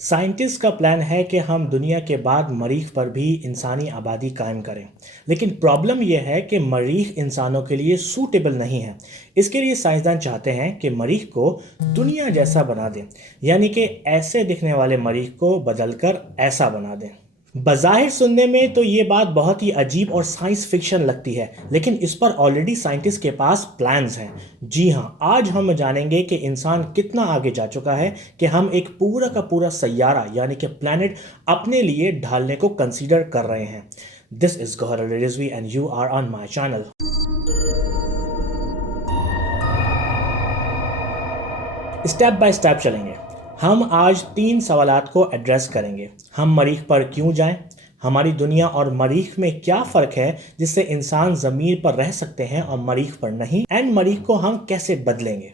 Scientist का plan है कि हम दुनिया के बाद मरीख पर भी इंसानी आबादी कायम करें। लेकिन प्रॉब्लम यह है कि मरीख इंसानों के लिए सूटेबल नहीं है। इसके लिए साइंसदान चाहते हैं कि मरीख को दुनिया जैसा बना दें, यानी कि ऐसे दिखने वाले मरीख को बदलकर ऐसा बना दें। बज़ाहिर सुनने में तो ये बात बहुत ही अजीब और साइंस फिक्शन लगती है, लेकिन इस पर ऑलरेडी साइंटिस्ट के पास प्लान्स हैं। जी हाँ, आज हम जानेंगे कि इंसान कितना आगे जा चुका है कि हम एक पूरा का पूरा सैयारा यानी कि प्लैनेट अपने लिए ढालने को कंसीडर कर रहे हैं। This is Gauhar Rizvi and you are on my channel. Step by step चलेंगे। हम आज 3 सवालात को एड्रेस करेंगे। हम मरीख पर क्यों जाएं, हमारी दुनिया और मरीख में क्या फ़र्क है जिससे इंसान ज़मीन पर रह सकते हैं और मरीख पर नहीं, एंड मरीख को हम कैसे बदलेंगे।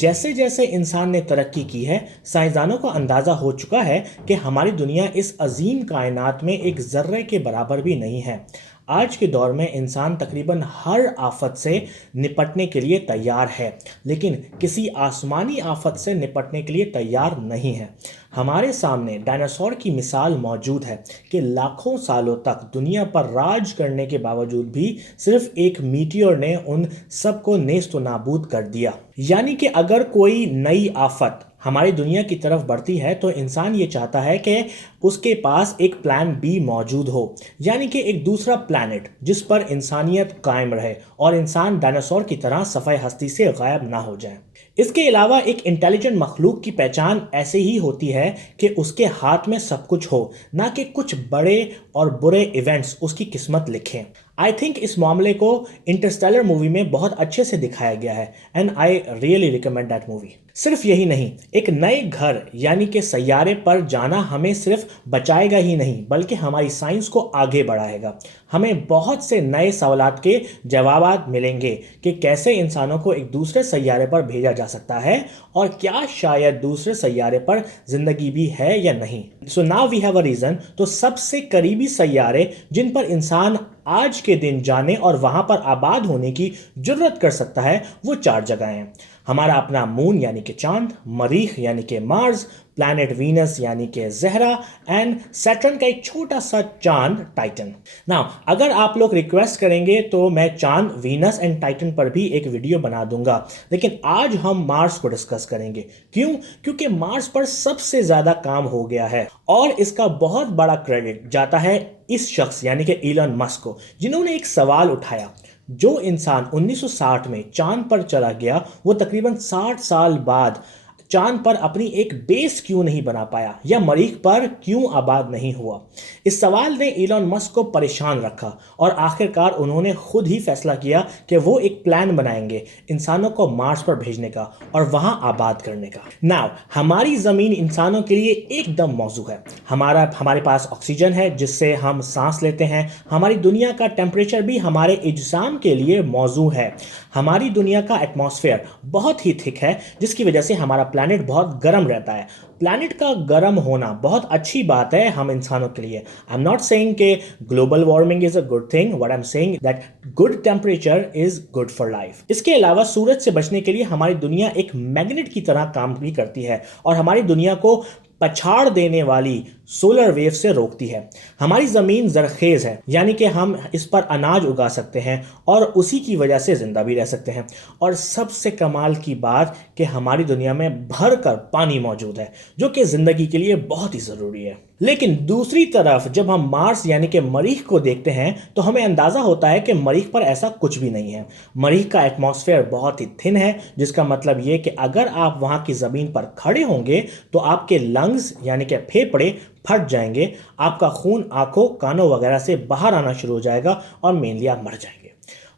जैसे जैसे इंसान ने तरक्की की है, साइंसदानों को अंदाज़ा हो चुका है कि हमारी दुनिया इस अजीम कायनात में एक ज़र्रे के बराबर भी नहीं है। आज के दौर में इंसान तकरीबन हर आफत से निपटने के लिए तैयार है, लेकिन किसी आसमानी आफत से निपटने के लिए तैयार नहीं है। हमारे सामने डायनासोर की मिसाल मौजूद है कि लाखों सालों तक दुनिया पर राज करने के बावजूद भी सिर्फ एक मीटियोर ने उन सबको नेस्तो नाबूद कर दिया। यानी कि अगर कोई नई आफत हमारी दुनिया की तरफ बढ़ती है तो इंसान ये चाहता है कि उसके पास एक प्लान बी मौजूद हो, यानी कि एक दूसरा प्लैनेट जिस पर इंसानियत कायम रहे और इंसान डायनासोर की तरह सफ़े हस्ती से गायब ना हो जाए। इसके अलावा एक इंटेलिजेंट मखलूक की पहचान ऐसे ही होती है कि उसके हाथ में सब कुछ हो, ना कि कुछ बड़े और बुरे इवेंट्स उसकी किस्मत लिखें। आई थिंक इस मामले को इंटरस्टेलर मूवी में बहुत अच्छे से दिखाया गया है and I really recommend that movie. सिर्फ यही नहीं, एक नए घर यानी कि सैयारे पर जाना हमें सिर्फ बचाएगा ही नहीं बल्कि हमारी साइंस को आगे बढ़ाएगा। हमें बहुत से नए सवालात के जवाब मिलेंगे कि कैसे इंसानों को एक दूसरे सैयारे पर भेजा जा सकता है और क्या शायद दूसरे सैयारे पर जिंदगी भी है या नहीं। So now we have a reason. तो सबसे करीबी सैयारे जिन पर इंसान आज के दिन जाने और वहां पर आबाद होने की जुर्रत कर सकता है वो 4 जगह हैं। हमारा अपना मून यानी कि चांद, मरीख यानी कि मार्स, प्लैनेट वीनस यानी कि ज़हरा एंड सैटर्न का एक छोटा सा चांद टाइटन। नाउ अगर आप लोग रिक्वेस्ट करेंगे तो मैं चांद, वीनस एंड टाइटन पर भी एक वीडियो बना दूंगा, लेकिन आज हम मार्स को डिस्कस करेंगे। क्यों? क्योंकि मार्स पर सबसे ज्यादा काम हो गया है और इसका बहुत बड़ा क्रेडिट जाता है इस शख्स यानी कि इलॉन मस्क को, जिन्होंने एक सवाल उठाया। जो इंसान 1960 में चांद पर चला गया वो तकरीबन 60 साल बाद चांद पर अपनी एक बेस क्यों नहीं बना पाया या मरीख पर क्यों आबाद नहीं हुआ। इस सवाल ने इलॉन मस्क को परेशान रखा और आखिरकार उन्होंने खुद ही फैसला किया कि वो एक प्लान बनाएंगे इंसानों को मार्स पर भेजने का और वहां आबाद करने का। नाउ हमारी ज़मीन इंसानों के लिए एकदम मौजू है। हमारे पास ऑक्सीजन है जिससे हम सांस लेते हैं। हमारी दुनिया का टेम्परेचर भी हमारे इज्साम के लिए मौजू है। हमारी दुनिया का एटमॉस्फेयर बहुत ही थिक है जिसकी वजह से हमारा प्लैनेट बहुत गर्म रहता है। प्लैनेट का गर्म होना बहुत अच्छी बात है हम इंसानों के लिए। आई एम नॉट सेइंग कि global warming is a good thing, what I am saying that good temperature is good for life. इसके अलावा सूरज से बचने के लिए हमारी दुनिया एक मैग्नेट की तरह काम भी करती है और हमारी दुनिया को पछाड़ देने वाली सोलर वेव से रोकती है। हमारी ज़मीन ज़रखेज़ है यानी कि हम इस पर अनाज उगा सकते हैं और उसी की वजह से ज़िंदा भी रह सकते हैं। और सबसे कमाल की बात कि हमारी दुनिया में भर कर पानी मौजूद है जो कि ज़िंदगी के लिए बहुत ही ज़रूरी है। लेकिन दूसरी तरफ जब हम मार्स यानी कि मरीख को देखते हैं तो हमें अंदाज़ा होता है कि मरीख पर ऐसा कुछ भी नहीं है। मरीख का एटमॉस्फेयर बहुत ही थिन है, जिसका मतलब ये कि अगर आप वहाँ की ज़मीन पर खड़े होंगे तो आपके लंग्स यानी कि फेफड़े फट जाएंगे, आपका खून आंखों, कानों वगैरह से बाहर आना शुरू हो जाएगा और मेनली आप मर जाएंगे।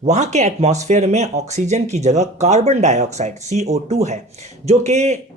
वहाँ के एटमॉस्फेयर में ऑक्सीजन की जगह कार्बन डाइऑक्साइड CO2 है जो कि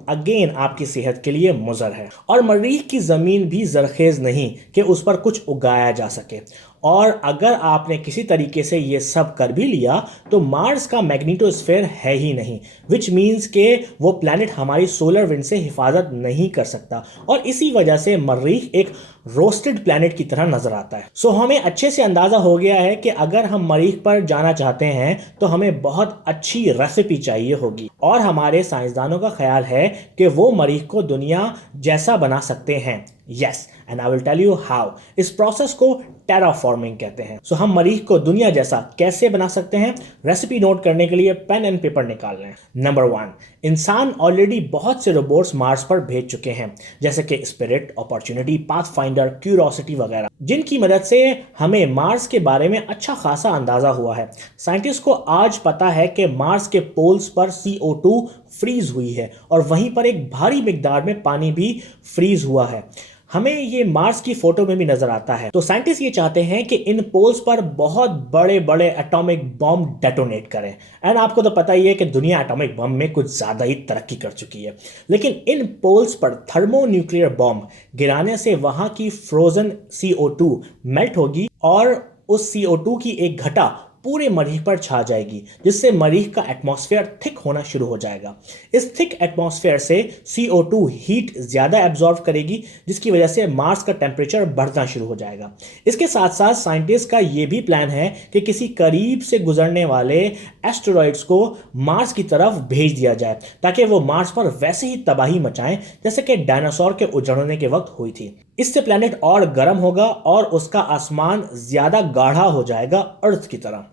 अगेन आपकी सेहत के लिए मुज़र है। और मरीख की ज़मीन भी ज़रखेज़ नहीं कि उस पर कुछ उगाया जा सके। और अगर आपने किसी तरीके से ये सब कर भी लिया तो मार्स का मैग्नेटोस्फीयर है ही नहीं, विच मीन्स के वो प्लैनेट हमारी सोलर विंड से हिफाजत नहीं कर सकता और इसी वजह से मरीख एक रोस्टेड प्लैनेट की तरह नजर आता है। सो हमें अच्छे से अंदाजा हो गया है कि अगर हम मरीख पर जाना चाहते हैं तो हमें बहुत अच्छी रेसिपी चाहिए होगी और हमारे साइंसदानों का ख्याल है कि वो मरीख को दुनिया जैसा बना सकते हैं। Yes, and I will tell you how. इस प्रोसेस को टेराफॉर्मिंग कहते हैं। सो हम मरीख को दुनिया जैसा कैसे बना सकते हैं? रेसिपी नोट करने के लिए पेन एंड पेपर निकाल लें। नंबर 1, इंसान ऑलरेडी बहुत से रोबोट्स मार्स पर भेज चुके हैं, जैसे कि स्पिरिट, अपॉर्चुनिटी, पाथफाइंडर, क्यूरोसिटी वगैरह, जिनकी मदद से हमें मार्स के बारे में अच्छा खासा अंदाजा हुआ है। साइंटिस्ट को आज पता है कि मार्स के पोल्स पर CO2 फ्रीज हुई है और वहीं पर एक भारी मिकदार में पानी भी फ्रीज हुआ है। हमें ये मार्स की फोटो में भी नजर आता है। तो साइंटिस्ट ये चाहते हैं कि इन पोल्स पर बहुत बड़े बड़े एटॉमिक बम डेटोनेट करें। एंड आपको तो पता ही है कि दुनिया एटॉमिक बम में कुछ ज्यादा ही तरक्की कर चुकी है, लेकिन इन पोल्स पर थर्मोन्यूक्लियर बम गिराने से वहां की फ्रोजन CO2 मेल्ट होगी और उस CO2 की एक घटा पूरे मरीख पर छा जाएगी, जिससे मरीख का एटमॉस्फेयर थिक होना शुरू हो जाएगा। इस थिक एटमॉस्फेयर से CO2 हीट ज्यादा एब्जॉर्ब करेगी, जिसकी वजह से मार्स का टेम्परेचर बढ़ना शुरू हो जाएगा। इसके साथ साथ साइंटिस्ट का यह भी प्लान है कि किसी करीब से गुजरने वाले एस्टेरॉइड्स को मार्स की तरफ भेज दिया जाए, ताकि वो मार्स पर वैसे ही तबाही मचाएं जैसे कि डायनासोर के उजड़ने के वक्त हुई थी। इससे प्लैनेट और गर्म होगा और उसका आसमान ज्यादा गाढ़ा हो जाएगा अर्थ की तरह।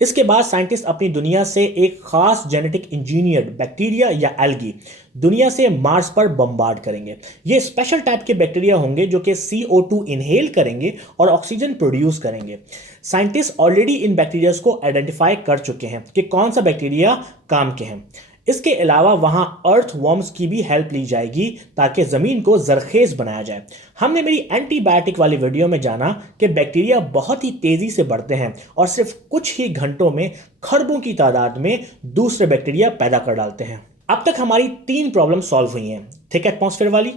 इसके बाद साइंटिस्ट अपनी दुनिया से एक खास जेनेटिक इंजीनियर्ड बैक्टीरिया या एल्गी दुनिया से मार्स पर बम्बार्ड करेंगे। ये स्पेशल टाइप के बैक्टीरिया होंगे जो कि CO2 इनहेल करेंगे और ऑक्सीजन प्रोड्यूस करेंगे। साइंटिस्ट ऑलरेडी इन बैक्टीरियाज को आइडेंटिफाई कर चुके हैं कि कौन सा बैक्टीरिया काम के हैं। इसके अलावा वहां अर्थ वॉर्म्स की भी हेल्प ली जाएगी ताकि जमीन को जरखेज बनाया जाए। हमने मेरी एंटीबायोटिक वाली वीडियो में जाना कि बैक्टीरिया बहुत ही तेजी से बढ़ते हैं और सिर्फ कुछ ही घंटों में खरबों की तादाद में दूसरे बैक्टीरिया पैदा कर डालते हैं। अब तक हमारी 3 प्रॉब्लम सॉल्व हुई हैं, थिक एटमॉस्फेयर वाली,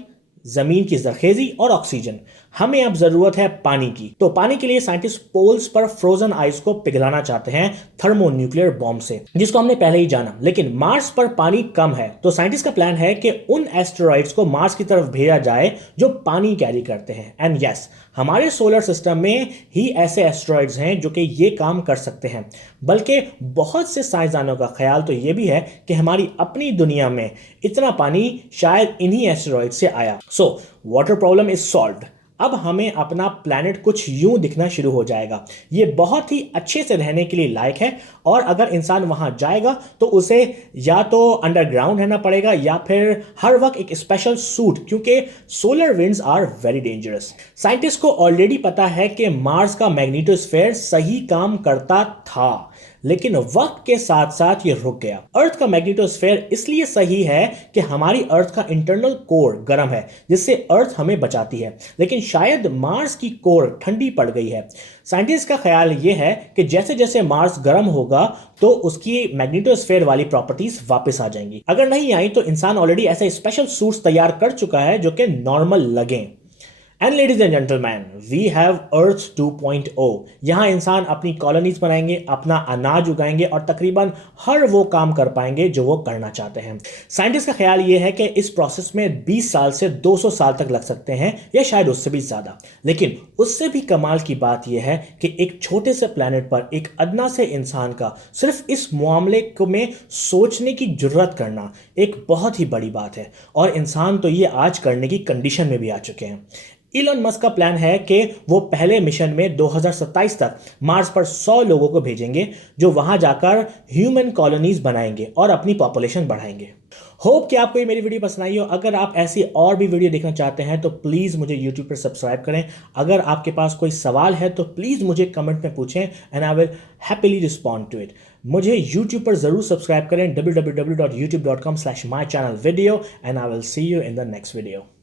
जमीन की जरखेजी और ऑक्सीजन। हमें अब जरूरत है पानी की। तो पानी के लिए साइंटिस्ट पोल्स पर फ्रोजन आइस को पिघलाना चाहते हैं थर्मोन्यूक्लियर बॉम्ब से, जिसको हमने पहले ही जाना। लेकिन मार्स पर पानी कम है, तो साइंटिस्ट का प्लान है कि उन एस्टेरॉइड्स को मार्स की तरफ भेजा जाए जो पानी कैरी करते हैं। एंड यस, हमारे सोलर सिस्टम में ही ऐसे एस्टेरॉइड्स हैं जो कि ये काम कर सकते हैं। बल्कि बहुत से साइंसदानों का ख्याल तो ये भी है कि हमारी अपनी दुनिया में इतना पानी शायद इन्हीं एस्टेरॉइड से आया। So water problem is solved. अब हमें अपना प्लैनेट कुछ यूं दिखना शुरू हो जाएगा। ये बहुत ही अच्छे से रहने के लिए लायक है और अगर इंसान वहां जाएगा तो उसे या तो अंडरग्राउंड रहना पड़ेगा या फिर हर वक्त एक स्पेशल सूट, क्योंकि solar winds are very dangerous. Scientist को ऑलरेडी पता है कि मार्स का मैग्नेटोस्फीयर सही काम करता था, लेकिन वक्त के साथ साथ ये रुक गया। अर्थ का मैग्नेटोस्फीयर इसलिए सही है कि हमारी अर्थ का इंटरनल कोर गर्म है, जिससे अर्थ हमें बचाती है, लेकिन शायद मार्स की कोर ठंडी पड़ गई है। साइंटिस्ट का ख्याल यह है कि जैसे जैसे मार्स गर्म होगा तो उसकी मैग्नेटोस्फीयर वाली प्रॉपर्टीज वापस आ जाएंगी। अगर नहीं आई तो इंसान ऑलरेडी ऐसे स्पेशल सूट्स तैयार कर चुका है जो कि नॉर्मल लगें। And ladies and gentleman, we have earth 2.0। यहां इंसान अपनी कॉलोनीज बनाएंगे, अपना अनाज उगाएंगे और तकरीबन हर वो काम कर पाएंगे जो वो करना चाहते हैं। साइंटिस्ट का ख्याल ये है कि इस प्रोसेस में 20 साल से 200 साल तक लग सकते हैं या शायद उससे भी ज्यादा। लेकिन उससे भी कमाल की बात यह है कि एक छोटे से प्लेनेट पर एक अदना से इंसान का सिर्फ इस मामले में सोचने की जुर्रत करना एक बहुत ही बड़ी बात है और इंसान तो ये आज करने की कंडीशन में भी आ चुके हैं। इलॉन मस्क का प्लान है कि वो पहले मिशन में 2027 तक मार्स पर 100 लोगों को भेजेंगे जो वहां जाकर ह्यूमन कॉलोनीज बनाएंगे और अपनी पॉपुलेशन बढ़ाएंगे। होप कि आपको ये मेरी वीडियो पसंद आई हो। अगर आप ऐसी और भी वीडियो देखना चाहते हैं तो प्लीज़ मुझे यूट्यूब पर सब्सक्राइब करें। अगर आपके पास कोई सवाल है तो प्लीज़ मुझे कमेंट में पूछें and I will happily respond to it. मुझे यूट्यूब पर ज़रूर सब्सक्राइब करें www.youtube.com/mychannelvideo and I will see you in the next video.